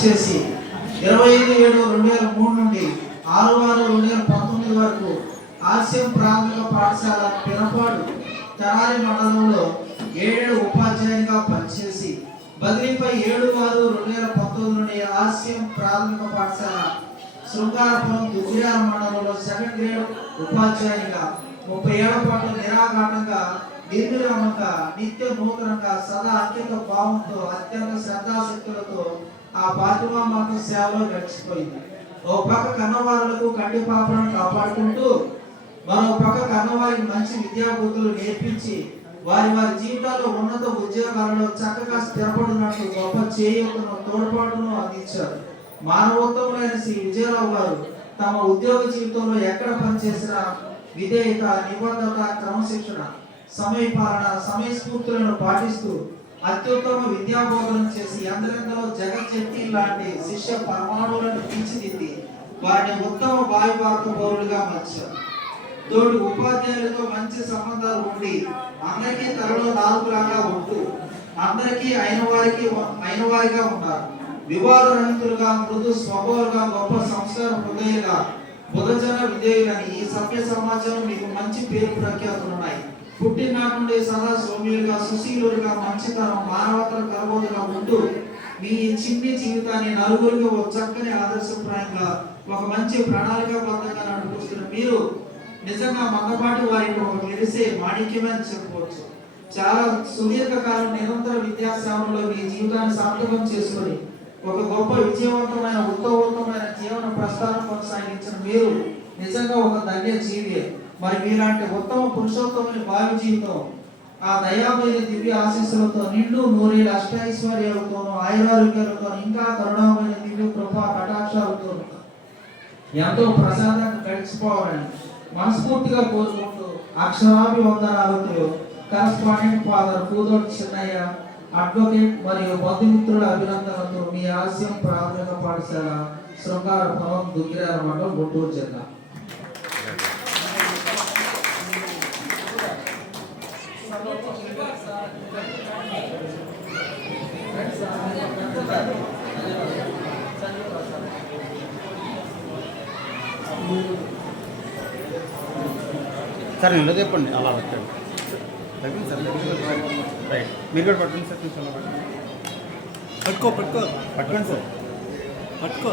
పనిచేసి 25/7/2003 నుండి 6/6/2019 వరకు ఆసియం ప్రాథమిక పాఠశాల పినపాడు తెనాలి మండలంలో 7 ఉపాధ్యాయునిగా పనిచేసి బదిలీపై 7/6/2019 నుండి ఆసియం ప్రాథమిక పాఠశాల శృంగారపురం దుగ్గిరాల మండలంలో 2nd గ్రేడ్ ఉపాధ్యాయునిగా 30 ఏళ్ల పాటు నిరాఘాటంగా నిర్విరామంగా నిత్య నూతనంగా సదా అంకిత భావంతో అత్యంత శ్రద్ధాశక్తులతో ఆ ఫాతిమా మాత సేవలో గడిచిపోయింది. ఓ పక్క కన్నవారులకు కంటి పాపలను కాపాడుకుంటూ మరో పక్క కన్నవారికి మంచి విద్యాబుద్ధులు నేర్పించి వారి జీవితాల్లో ఉన్నత ఉద్యోగాలలో చక్కగా స్థిరపడినట్లు గొప్ప చేయూతను తోడ్పాటును అందించారు. మానవోత్తములైన శ్రీ విజయరావు గారు తమ ఉద్యోగ జీవితంలో ఎక్కడ పనిచేసినా విధేయత, నిబద్ధత, క్రమశిక్షణ, సమయపాలన, సమయస్ఫూర్తులను పాటిస్తూ అత్యుత్తమ విద్యాబోధన చేసి ఎందరెందరో జగజ్జెట్టి లాంటి శిష్య పరమాణువులను తీర్చిదిద్ది వారిని ఉత్తమ భారత పౌరులుగా మార్చారు. తోటి ఉపాధ్యాయులతో మంచి సంబంధాలు ఉండి అందరికీ తలలో నాలుగులాగా ఉంటూ అందరికీ అయిన వారిగా ఉన్నారు. వివాద రహితులుగా, మృదు స్వభావాలుగా, గొప్ప సంస్కార హృదయులుగా, బుధజన విధేయులని ఈ సభ్య సమాజంలో మీకు మంచి పేరు ప్రఖ్యాతులు ఉన్నాయి. పుట్టినాటి నుండి సదా సౌమ్యులుగా, సుశీలులుగా, మంచితనం, మానవతల కలబోతుగా ఉంటూ మీ చిన్ని జీవితాన్ని నలుగురికి ఒక చక్కని ఆదర్శప్రాయంగా ఒక మంచి ప్రణాళికాబద్ధంగా నడిపిస్తున్న మీరు నిజంగా మందపాటి వారికి ఒక మెరిసే మాణిక్యమని చెప్పవచ్చు. చాలా సుదీర్ఘకాలం నిరంతర విద్యాసేవలో మీ జీవితాన్ని సార్థకం చేసుకొని ఒక గొప్ప విజయవంతమైన ఉత్తమోత్తమైన జీవన ప్రస్థానం కొనసాగించిన మీరు నిజంగా ఒక ధన్య జీవి. మరి మీలాంటి ఉత్తమ పురుషోత్తముని భావి జీవితం ఆ దయామైన దివ్య ఆశీస్సులతో నిండు నూరేళ్ళ అష్టైశ్వర్యాలతోనూ ఆయురారోగ్యాలతో ఇంకా కరుణామైన దివ్య కృపా కటాక్షాలతో ఎంతో ప్రశాంతంగా గడిచిపోవాలని మనస్ఫూర్తిగా కోరుకుంటూ అక్షరాభివందనాలతో కరస్పాండెంట్ ఫాదర్ పూదోటి చిన్నయ్య అడ్వకేట్ మరియు బంధుమిత్రుల అభినందనలతో మీ ఆసియం ప్రాథమిక పాఠశాల శృంగారపురం దుగ్గిరాల మండలం గుంటూరు జిల్లా. సార్ నిన్న చెప్పండి అలా పెట్టండి తగ్గింది సార్ రైట్ మీరు కూడా పట్టుకోండి సార్ కొంచెం అలా పట్టుకోండి సార్ పట్టుకో